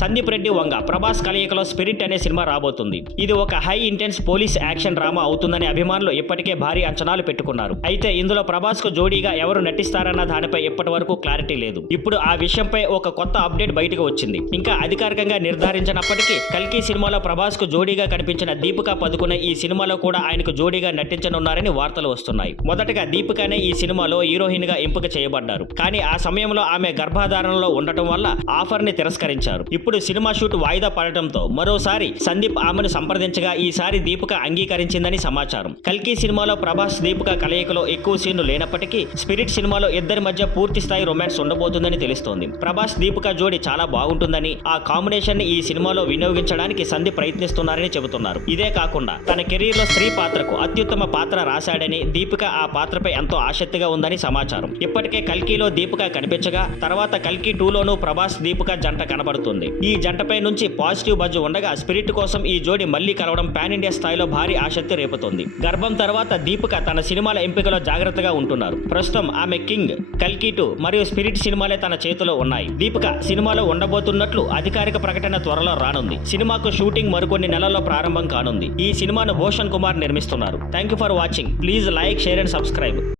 సందీప్ రెడ్డి వంగ ప్రభాస్ కలయికలో స్పిరిట్ అనే సినిమా రాబోతుంది. ఇది ఒక high intense police action drama అవుతుందని అభిమానులు ఇప్పటికే భారీ అంచనాలు పెట్టుకున్నారు. అయితే ఇందులో ప్రభాస్ కు జోడీగా ఎవరు నటిస్తారన్న దానిపై ఇప్పటి వరకు క్లారిటీ లేదు. ఇప్పుడు ఆ విషయంపై ఒక కొత్త అప్డేట్ బయటకు వచ్చింది. ఇంకా అధికారికంగా నిర్ధారించినప్పటికీ కల్కి సినిమాలో ప్రభాస్ కు జోడీగా కనిపించిన దీపికా పదుకునే ఈ సినిమాలో కూడా ఆయనకు జోడీగా నటించనున్నారని వార్తలు వస్తున్నాయి. మొదటగా దీపికానే ఈ సినిమాలో హీరోయిన్ గా ఎంపిక చేయబడ్డారు. కానీ ఆ సమయంలో ఆమె గర్భధారణలో ఉండటం వల్ల ఆఫర్ ని తిరస్కరించారు. ఇప్పుడు సినిమా షూట్ వాయిదా పడటంతో మరోసారి సందీప్ ఆమెను సంప్రదించగా ఈసారి దీపిక అంగీకరించిందని సమాచారం. కల్కి సినిమాలో ప్రభాస్ దీపిక కలయికలో ఎక్కువ సీన్లు లేనప్పటికీ స్పిరిట్ సినిమాలో ఇద్దరి మధ్య పూర్తి స్థాయి రొమాన్స్ ఉండబోతుందని తెలుస్తోంది. ప్రభాస్ దీపిక జోడి చాలా బాగుంటుందని, ఆ కాంబినేషన్ ని ఈ సినిమాలో వినియోగించడానికి సందీప్ ప్రయత్నిస్తున్నారని చెబుతున్నారు. ఇదే కాకుండా తన కెరీర్ లో స్త్రీ పాత్రకు అత్యుత్తమ పాత్ర రాశాడని, దీపిక ఆ పాత్రపై ఎంతో ఆసక్తిగా ఉందని సమాచారం. ఇప్పటికే కల్కిలో దీపిక కనిపించగా తర్వాత కల్కి 2లోనూ ప్రభాస్ దీపిక జంట కనబడుతుంది. ఈ జంటపై నుంచి పాజిటివ్ బజ్ ఉండగా స్పిరిట్ కోసం ఈ జోడి మళ్లీ కలవడం పాన్ ఇండియా స్థాయిలో భారీ ఆసక్తి రేపుతోంది. గర్భం తర్వాత దీపిక తన సినిమాల ఎంపికలో జాగ్రత్తగా ఉంటున్నారు. ప్రస్తుతం ఆమె కింగ్, కల్కి 2 మరియు స్పిరిట్ సినిమాలే తన చేతిలో ఉన్నాయి. దీపిక సినిమాలో ఉండబోతున్నట్లు అధికారిక ప్రకటన త్వరలో రానుంది. సినిమాకు షూటింగ్ మరికొన్ని నెలల్లో ప్రారంభం కానుంది. ఈ సినిమాను భూషణ్ కుమార్ నిర్మిస్తున్నారు. Thank you for watching. Please like, share and subscribe.